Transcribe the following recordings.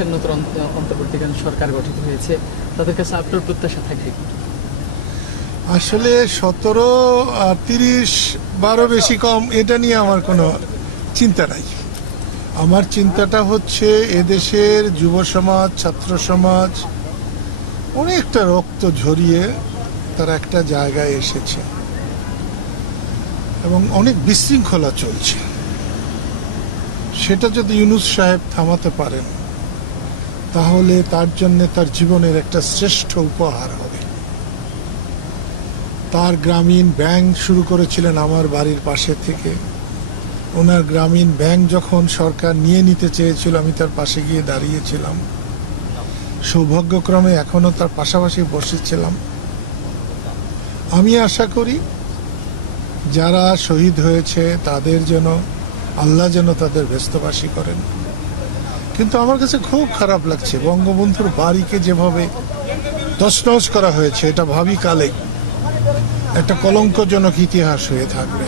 একটা নতুন অন্তর্বর্তীকালীন সরকার গঠিত হয়েছে, তাদের কাছে আপনার প্রত্যাশা থাকবে কি? আসলে সতেরো আর তিরিশ, বারো বেশি কম, এটা নিয়ে আমার কোনো চিন্তা নাই। আমার চিন্তাটা হচ্ছে এদেশের যুব সমাজ, ছাত্র সমাজ, অনেকটা রক্ত ঝরিয়ে তারা একটা জায়গায় এসেছে। এবং অনেক বিশৃঙ্খলা চলছে। সেটা যদি ইউনুস সাহেব থামাতে পারেন তাহলে তার জন্য তার জীবনের একটা শ্রেষ্ঠ উপহার হবে। তার গ্রামীণ ব্যাংক শুরু করেছিলেন আমার বাড়ির পাশে থেকে। ওনার গ্রামীণ ব্যাংক যখন সরকার নিয়ে নিতে চেয়েছিল, আমি তার পাশে গিয়ে দাঁড়িয়েছিলাম। সৌভাগ্যক্রমে এখনও তার পাশাপাশি বসেছিলাম। আমি আশা করি, যারা শহীদ হয়েছে তাদের যেন, আল্লাহ যেন তাদের ব্যস্তবাসী করেন। কিন্তু আমার কাছে খুব খারাপ লাগছে। বঙ্গবন্ধুর বাড়িকে যেভাবে তছনছ করা হয়েছে, এটা ভাবি কালে একটা কলঙ্কজনক ইতিহাস হয়ে থাকবে।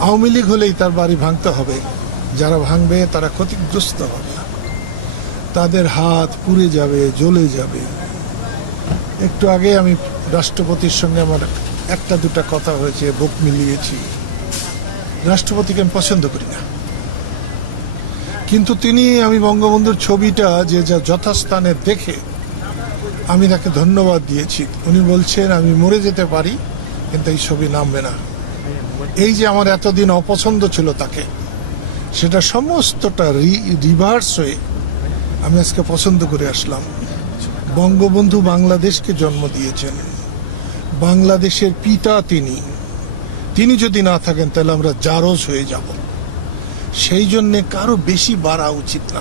আওয়ামী লীগ হলেই তার বাড়ি ভাঙতে হবে। যারা ভাঙবে, তারা ক্ষতিগ্রস্ত হবে। তাদের হাত পুড়ে যাবে, জ্বলে যাবে। একটু আগে আমি রাষ্ট্রপতির সঙ্গে আমার একটা দুটা কথা হয়েছে, বুক মিলিয়েছি। রাষ্ট্রপতিকে আমি পছন্দ করি না। কিন্তু তিনি, আমি বঙ্গবন্ধুর ছবিটা যে যা যথাস্থানে দেখে আমি তাকে ধন্যবাদ দিয়েছি। উনি বলছেন, আমি মরে যেতে পারি, কিন্তু এই ছবি নামবে না। এই যে আমার এতদিন অপছন্দ ছিল তাকে, সেটা সমস্তটা রিভার্স হয়ে আমি আজকে পছন্দ করে আসলাম। বঙ্গবন্ধু বাংলাদেশকে জন্ম দিয়েছেন। বাংলাদেশের পিতা তিনি। তিনি যদি না থাকেন, তাহলে আমরা জারজ হয়ে যাব। সেই জন্যে কারও বেশি বাড়া উচিত না।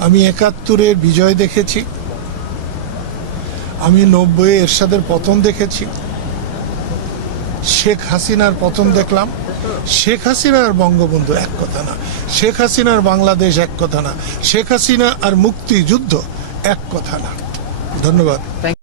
আমি একাত্তরের বিজয় দেখেছি। আমি নব্বই এরশাদের পতন দেখেছি। শেখ হাসিনার পতন দেখলাম। শেখ হাসিনা আর বঙ্গবন্ধু এক কথা না। শেখ হাসিনার বাংলাদেশ এক কথা না। শেখ হাসিনা আর মুক্তিযুদ্ধ এক কথা না। ধন্যবাদ।